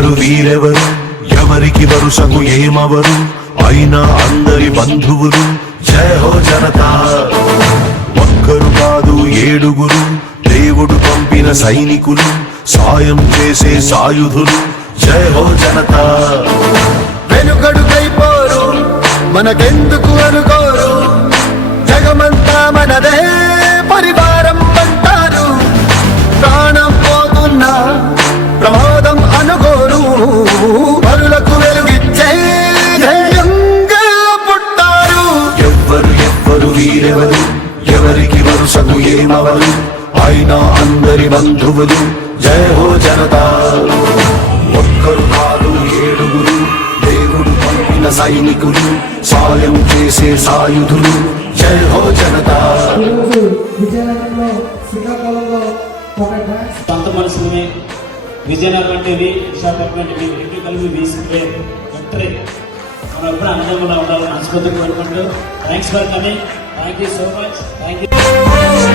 ఎవ్వరు వీరెవరు, ఎవరికి వరుసకు ఏమవరు, అయినా అందరి బంధువులు. జయ హో జనతా. ఒక్కరు కాదు ఏడుగురు, దేవుడు పంపిన సైనికులు, సాయం చేసే సాయుధులు. జయ హో జనతా. వెనుకడుకైపోరు, మనకెందుకు అనుకోరు, జగమంతా మనదే పరివారం అంటారు. ప్రాణం పోతున్నా ప్రమాదం అనుకోరు, పరులకు వెలుగిచ్చే ధైర్యంగా పుట్టారు. ఎవ్వరు వీరెవరు, ఎవరికి వరుసకు ఏమవరు, అయినా అందరి బంధువులు. జయ హో జనతా. ఒక్కరు కాదు ఏడుగురు, దేవుడు పంపిన సైనికులు, సాయం చేసే సాయుధులు. జయ హో జనతా. సొంత మనుషుల్ని విజయనగరం వంటివి, విశాఖపట్నం వంటివి రెండు కలిపి వీసుకునే వెంటనే మనం ఎప్పుడు అన్నంగా ఉండాలని మనస్ఫూర్తిగా కోరుకుంటూ thanks for coming. Thank you so much. Thank you.